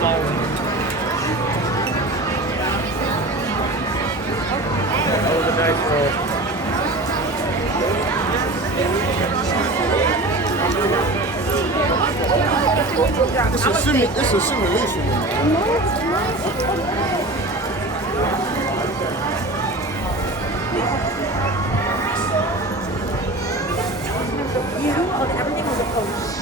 That was a nice roll. It's a simulation. Everything was a post.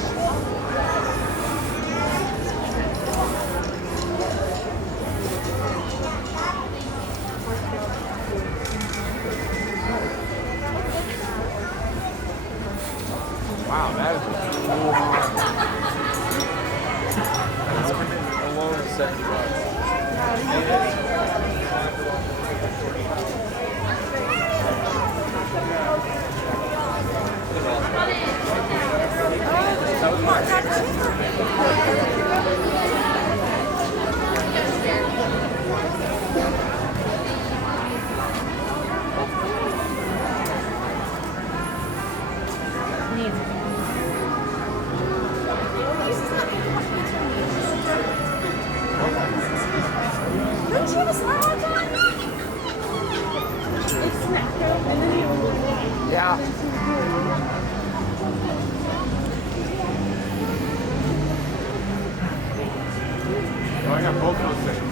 Wow, that is a cool model. Alone is $70. Yeah. Oh, I got both those things.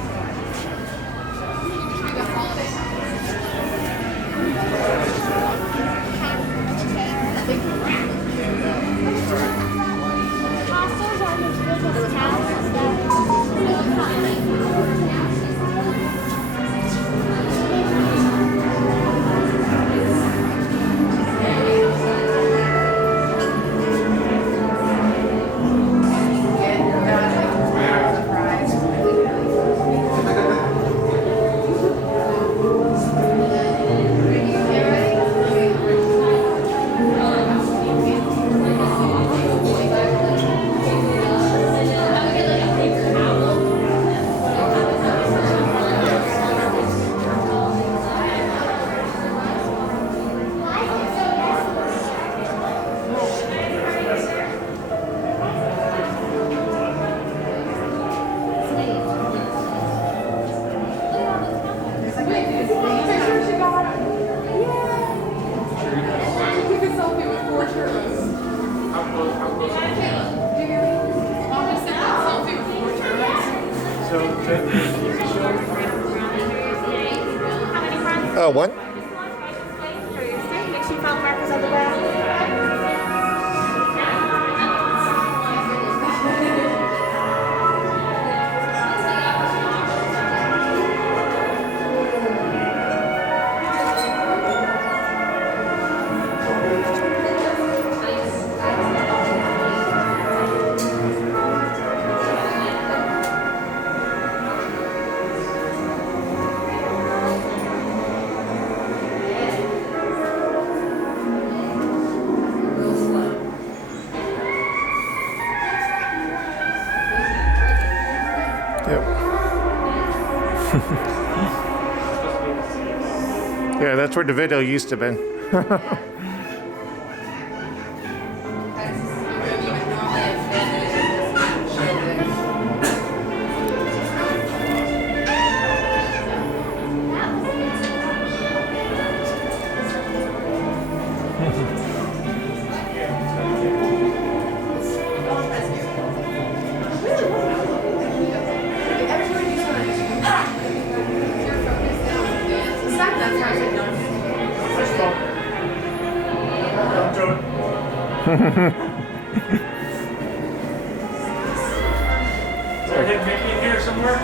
What? Yeah, that's where the video used to have been.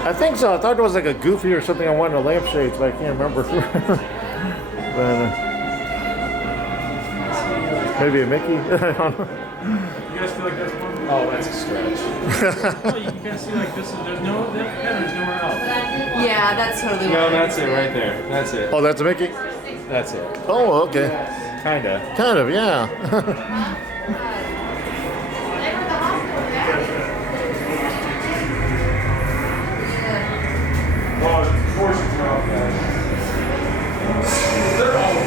I think so. I thought it was like a Goofy or something on one of the lampshades, but I can't remember. But, maybe a Mickey? I don't know. You guys feel like that's one? Oh, that's a stretch. No, you guys see like this is, there's nowhere else. Yeah, that's totally No, that's it right there. That's it. Oh, that's a Mickey? That's it. Oh, okay. Kinda. Kind of, yeah. Well, portions are off, guys. They're all.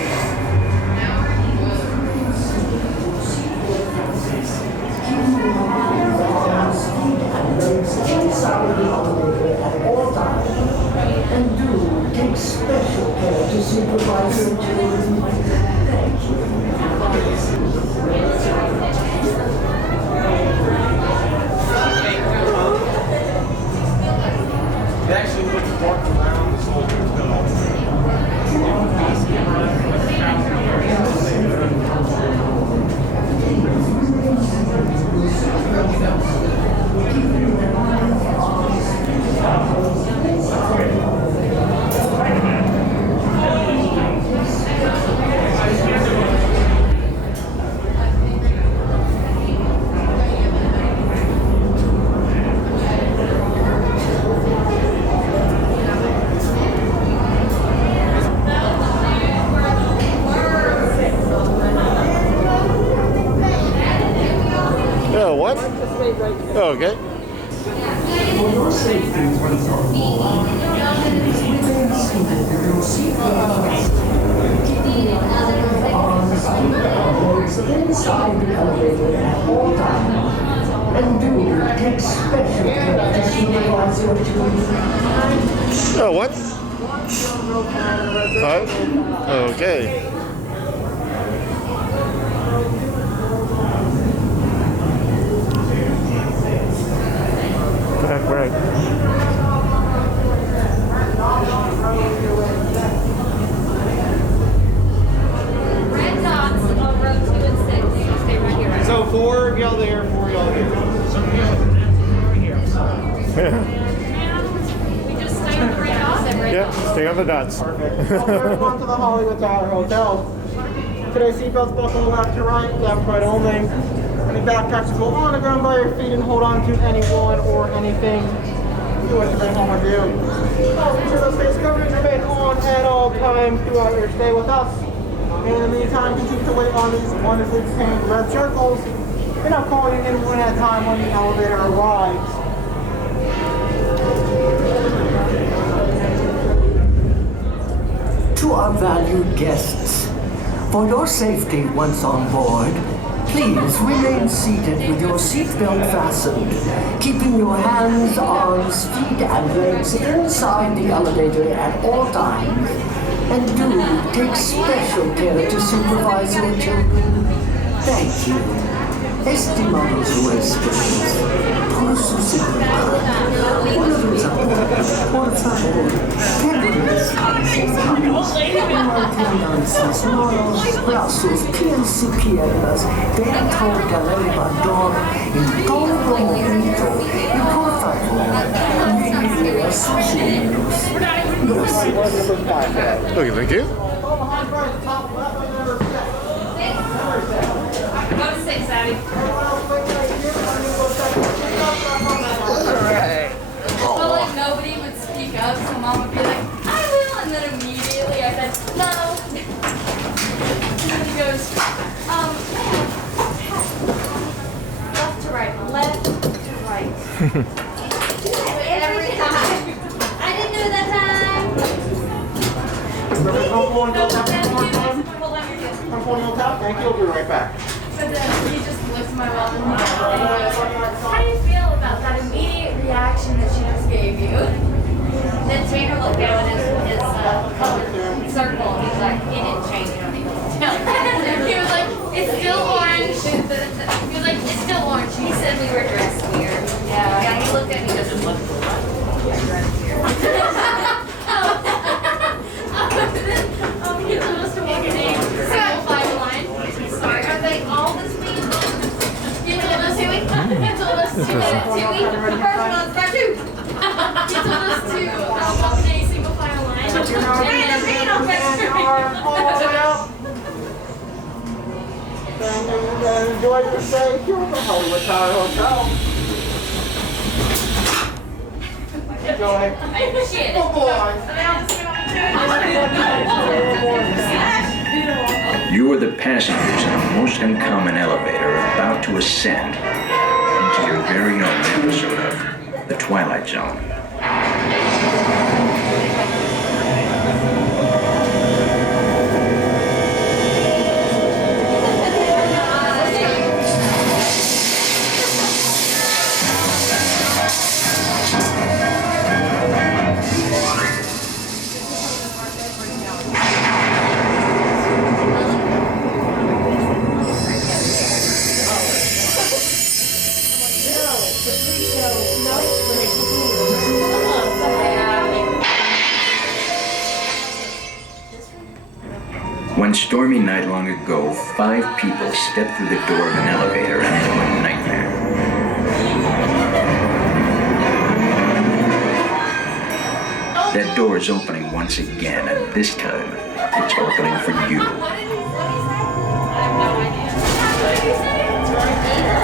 Inside inside the elevator at all times. And do take special care to supervise your children. Thank you. It actually puts work around the soldiers Oh, what? Oh, okay. For your safety, once on board, please remain seated with your seatbelt keeping your arms and elbows inside the elevator at all times. And do take special care to supervise your children. Oh, what? 5? Okay. Right. Red dots on row 2 and 6. You stay right here. So 4 of y'all there, 4 of y'all here. We just stay on the red dots and red Yeah, dots. stay on the dots. Welcome everyone to the Hollywood Tower Hotel. Today's seatbelts buckle left to right only. Any backpacks will go on the ground by your feet and hold on to anyone or anything you wish to bring home with you. Make sure those face coverings remain on at all times throughout your stay with us. In the meantime, continue to wait on these wonderfully painted red circles. You're not calling in one at a time when the elevator arrives. To our valued guests, for your safety once on board, please remain seated with your seatbelt fastened, keeping your hands, arms, feet, and legs inside the elevator at all times. And do take special care to supervise your children. Thank you. Estimados huéspedes, por su seguridad, una vez a bordo, por favor, permanezcan sentados y mantengan sus manos, brazos, pies y piernas dentro del elevador en todo momento y por favor, vigile a sus niños. Gracias. Okay, thank you. Go to 6, Abby. Well, like nobody would speak up, so mom would be like, I will, and then immediately I said, no. And he goes, left to right, left to right. Every time. I didn't do it that time. Thank you, we'll be right back. But then he just looks at my mom and he goes, how do you feel about that immediate reaction that she just gave you? Then Tanner looked down at his colored circle and he was like, it didn't change, you don't need to tell. He was like, it's still orange. He was like, it's still orange. He said we were dressed weird. Yeah, he looked at me and goes, look, you're dressed weird. He told us to walk in a single file line. Sorry, are they all this week? You told us 2 weeks? You told us 2 minutes, 2 weeks? The first one's part 2. You told us to walk in a single file line. And enjoy your stay here at the Hollywood Tower Hotel. Enjoy. I appreciate it. Good boy. You are the passengers in a most uncommon elevator about to ascend into your very own episode of The Twilight Zone. One stormy night long ago, 5 people stepped through the door of an elevator and into a nightmare. That door is opening once again, and this time, it's opening for you. What did he say? I have no idea. What did he say? It's right there.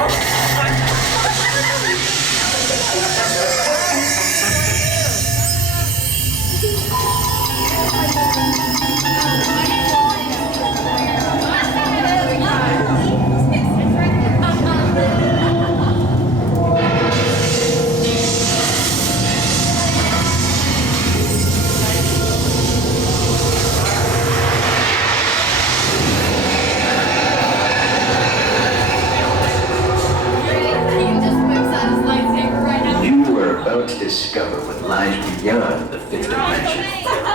To discover what lies beyond the 5th dimension,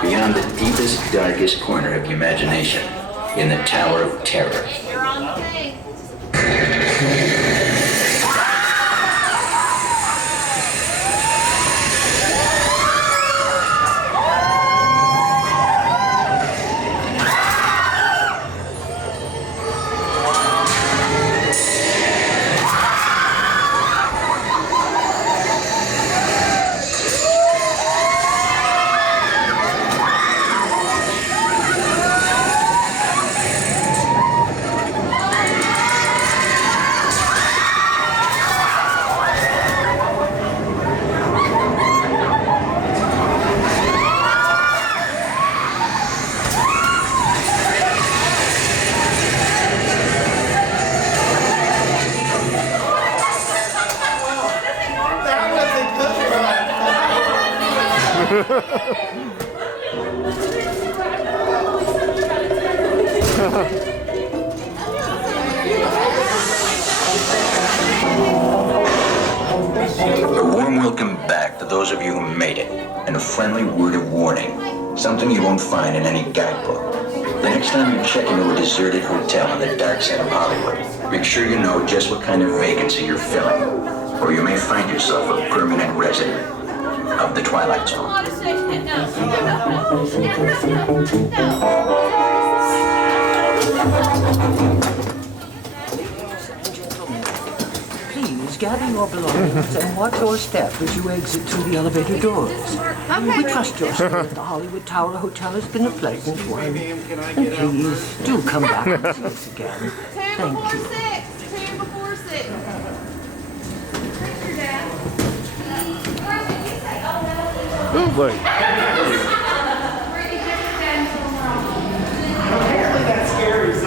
beyond the deepest, darkest corner of imagination, in the Tower of Terror. You're on the thing. A warm welcome back to those of you who made it, and a friendly word of warning. Something you won't find in any guidebook. The next time you check into a deserted hotel on the dark side of Hollywood, make sure you know just what kind of vacancy you're filling, or you may find yourself a permanent resident of the Twilight Zone. Please gather your belongings and watch your step as you exit through the elevator doors. We trust your stay at the Hollywood Tower Hotel has been a pleasant one. And please do come back and see us again. Thank you. 2 before 6. Look. Apparently that's scary, so.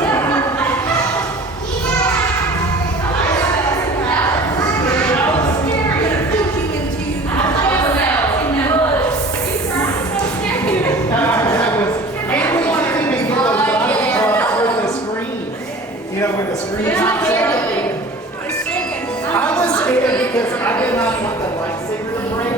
With the screen pops out. I was scared because I did not want the lightsaber to break.